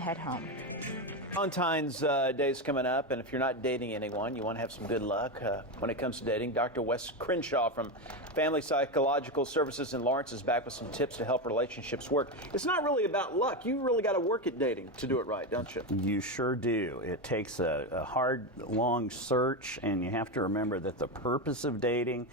to head home. Valentine's Day is coming up, and if you're not dating anyone, you want to have some good luck when it comes to dating. Dr. Wes Crenshaw from Family Psychological Services in Lawrence is back with some tips to help relationships work. It's not really about luck. You really got to work at dating to do it right, don't you? You sure do. It takes a hard, long search, and you have to remember that the purpose of dating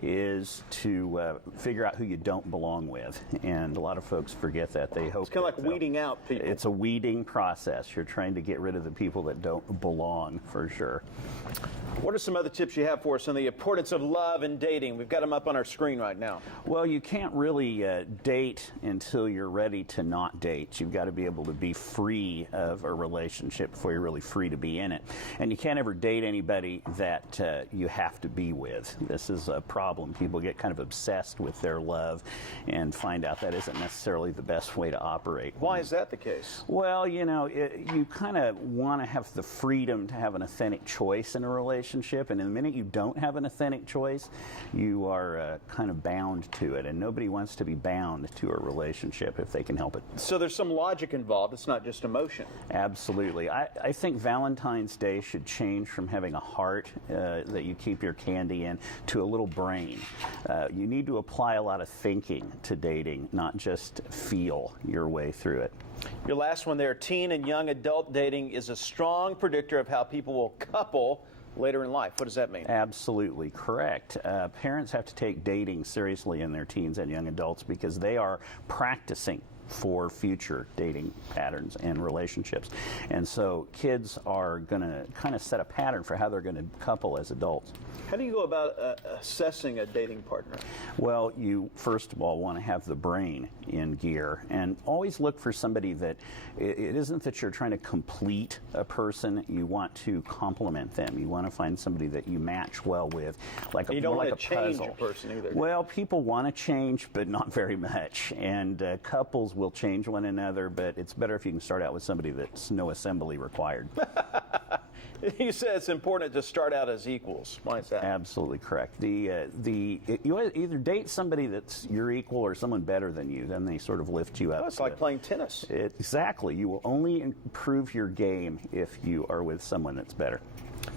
is to figure out who you don't belong with, and a lot of folks forget that. They hope it's kind of like weeding out people. It's a weeding process. You're trying to get rid of the people that don't belong, for sure. What are some other tips you have for us on the importance of love and dating? We've got them up on our screen right now. Well, you can't really date until you're ready to not date. You've got to be able to be free of a relationship before you're really free to be in it. And you can't ever date anybody that you have to be with. This is a problem. People get kind of obsessed with their love and find out that isn't necessarily the best way to operate. Why is that the case? Well, you know, you kind of want to have the freedom to have an authentic choice in a relationship, and the minute you don't have an authentic choice, you are kind of bound to it, and nobody wants to be bound to a relationship if they can help it. So there's some logic involved. It's not just emotion. Absolutely. I think Valentine's Day should change from having a heart that you keep your candy in to a little brain. You need to apply a lot of thinking to dating, not just feel your way through it. Your last one there, teen and young adult dating is a strong predictor of how people will couple later in life. What does that mean? Absolutely correct. Parents have to take dating seriously in their teens and young adults because they are practicing for future dating patterns and relationships. And so kids are going to kind of set a pattern for how they're going to couple as adults. How do you go about assessing a dating partner? Well, you first of all want to have the brain in gear and always look for somebody that it isn't that you're trying to complete a person. You want to complement them. You want to find somebody that you match well with, like you don't more want like to a change puzzle. a person either. Well, people want to change, but not very much. And couples will change one another, but it's better if you can start out with somebody that's no assembly required. You said it's important to start out as equals. Why is that? Absolutely correct. You either date somebody that's your equal or someone better than you, then they sort of lift you up. Well, it's like playing tennis. Exactly. You will only improve your game if you are with someone that's better.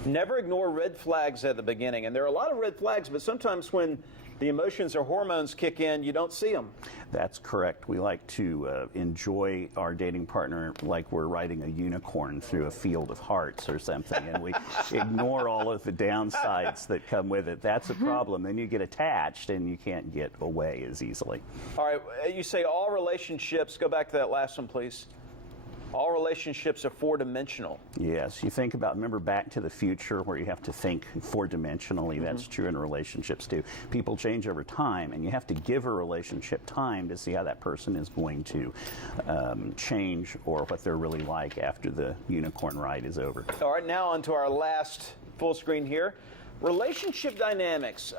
Never ignore red flags at the beginning. And there are a lot of red flags, but sometimes when the emotions or hormones kick in, you don't see them. That's correct. We like to enjoy our dating partner like we're riding a unicorn through a field of hearts or something, and we ignore all of the downsides that come with it. That's a problem. Then you get attached and you can't get away as easily. All right, you say all relationships, go back to that last one, please. All relationships are four-dimensional. Yes, you think about, remember Back to the Future where you have to think four-dimensionally. That's true in relationships too. People change over time, and you have to give a relationship time to see how that person is going to change or what they're really like after the unicorn ride is over. All right, now on to our last full screen here. Relationship dynamics.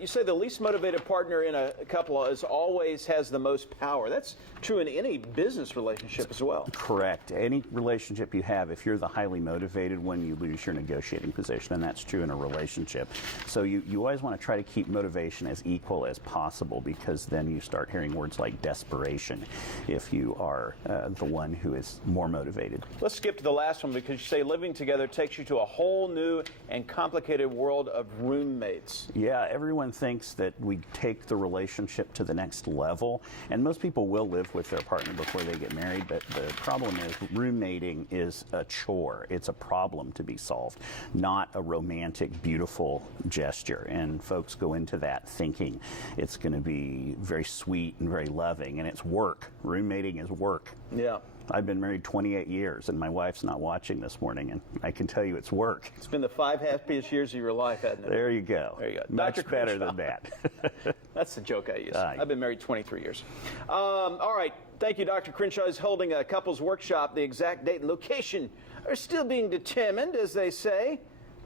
You say the least motivated partner in a couple always has the most power. That's true in any business relationship as well. Correct. Any relationship you have, if you're the highly motivated one, you lose your negotiating position, and that's true in a relationship. So you always want to try to keep motivation as equal as possible, because then you start hearing words like desperation if you are the one who is more motivated. Let's skip to the last one, because you say living together takes you to a whole new and complicated world of roommates. Yeah, everyone thinks that we take the relationship to the next level, and most people will live with their partner before they get married, but the problem is roommating is a chore. It's a problem to be solved, not a romantic, beautiful gesture. And folks go into that thinking it's going to be very sweet and very loving, and it's work. Roommating is work. Yeah. I've been married 28 years, and my wife's not watching this morning, and I can tell you it's work. It's been the 5 happiest years of your life, hasn't it? There you go. There you go. Much Dr. better Crenshaw. than that. That's the joke I use. Aye. I've been married 23 years. All right. Thank you, Dr. Crenshaw is holding a couples workshop. The exact date and location are still being determined, as they say.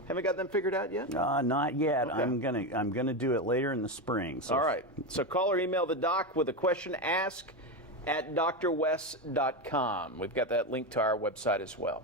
Haven't got them figured out yet? Not yet. Okay. I'm gonna do it later in the spring. So all right. So call or email the doc with a question. Ask at drwes.com. We've got that link to our website as well.